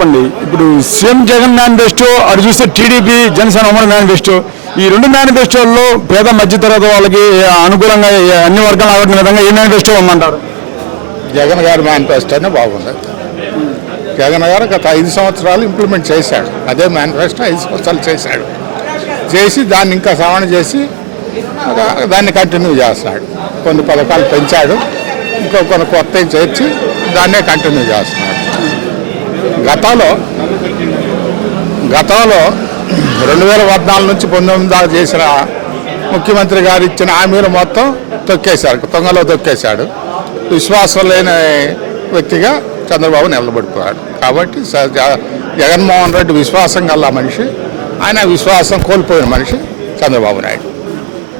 చెప్పండి, ఇప్పుడు CM Jagan manifesto, అటు చూస్తే టీడీపీ జనసేన ఉమ్మడి మేనిఫెస్టో, ఈ రెండు మేనిఫెస్టోల్లో పేద మధ్యతరగతి వాళ్ళకి అనుకూలంగా అన్ని వర్గాలు ఆగట్టిన విధంగా ఏ మేనిఫెస్టో ఉందంటారు? జగన్ గారి మేనిఫెస్టోనే బాగుంది. జగన్ గారు గత 5 సంవత్సరాలు ఇంప్లిమెంట్ చేశాడు. అదే మేనిఫెస్టో 5 సంవత్సరాలు చేసి దాన్ని ఇంకా సవరణ చేసి దాన్ని కంటిన్యూ చేస్తున్నాడు. కొన్ని పథకాలు పెంచాడు, కొన్ని కొత్తవి చేర్చి దాన్నే కంటిన్యూ చేస్తున్నాడు. గతంలో 2014 నుంచి 19 దాకా చేసిన ముఖ్యమంత్రి గారు ఇచ్చిన హామీలు మొత్తం తొంగలో తొక్కేశాడు. విశ్వాసం లేని వ్యక్తిగా చంద్రబాబు నిలబడిపోయాడు. కాబట్టి జగన్మోహన్ రెడ్డి విశ్వాసం గల మనిషి, ఆయన విశ్వాసం కోల్పోయిన మనిషి చంద్రబాబు నాయుడు.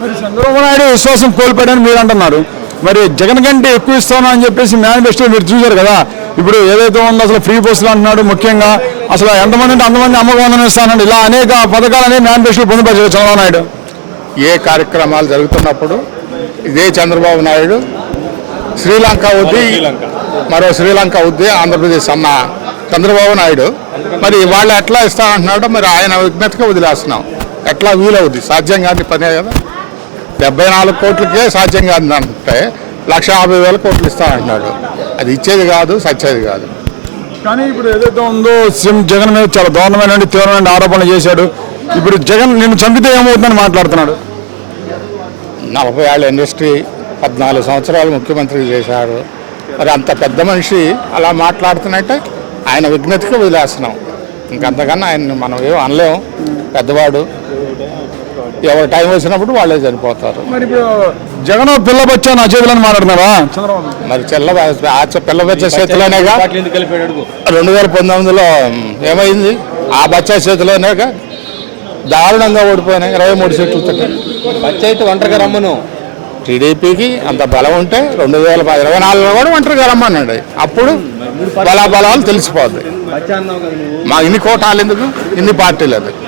మరి చంద్రబాబు నాయుడు విశ్వాసం కోల్పోయాడని మీరు అంటున్నారు, మరి జగన్ కంటే ఎక్కువ ఇస్తాను అని చెప్పేసి మేనిఫెస్టో మీరు చూశారు కదా. ఇప్పుడు ఏదైతే ఉందో అసలు ఫ్రీ బస్సులు అంటున్నాడు, ముఖ్యంగా అసలు ఎంతమంది అంటే అంతమంది అమ్మకం ఇస్తానండి, ఇలా అనేక పథకాలనే మేనిఫెస్టో పొందుపరిచారు చంద్రబాబు నాయుడు. ఏ కార్యక్రమాలు జరుగుతున్నప్పుడు ఇదే చంద్రబాబు నాయుడు శ్రీలంక వద్ది, మరో శ్రీలంక వద్ది ఆంధ్రప్రదేశ్ అన్న చంద్రబాబు నాయుడు మరి వాళ్ళు ఎట్లా ఇస్తానంటున్నాడో మరి ఆయన విజ్ఞతగా వదిలేస్తున్నాం. ఎట్లా వీలవుద్ది? సాధ్యం కాని పనే కదా. 74 కోట్లకే సాధ్యం కాదు అంటే 1,50,000 కోట్లు ఇస్తానంటున్నాడు. అది ఇచ్చేది కాదు, సచ్చేది కాదు. కానీ ఇప్పుడు ఏదైతే ఉందో సీఎం జగన్ మీద చాలా దారుణమైన తీవ్రమైన ఆరోపణలు చేశాడు. ఇప్పుడు జగన్ నిన్ను చంపితే ఏమవుతుందని మాట్లాడుతున్నాడు. 40 ఏళ్ళ ఇండస్ట్రీ, 14 సంవత్సరాలు ముఖ్యమంత్రి చేశారు. మరి అంత పెద్ద మనిషి అలా మాట్లాడుతున్నట్టే ఆయన విజ్ఞతగా వదిలేస్తున్నాం. ఇంకంతకన్నా ఆయన మనం ఏం అనలేము. పెద్దవాడు, ఎవరు టైం వచ్చినప్పుడు వాళ్ళే చనిపోతారు. మరి ఇప్పుడు జగన్ పిల్ల బచ్చా నా చేతులని మాట్లాడుతున్నారా చంద్రబాబు? మరి పిల్ల బచ్చ చేతిలోనేగా 2019లో ఏమైంది? ఆ బచ్చా చేతిలోనేగా దారుణంగా ఓడిపోయినాయి 23 సీట్లతో. బచ్చైతే ఒంటరిగా రమ్మను. టీడీపీకి అంత బలం ఉంటే 2024లో కూడా ఒంటరిగా రమ్మనండి. అప్పుడు బలాబలాలు తెలిసిపోద్ది. మా ఇన్ని కోటాలు ఎందుకు, ఇన్ని పార్టీలు ఎందుకు?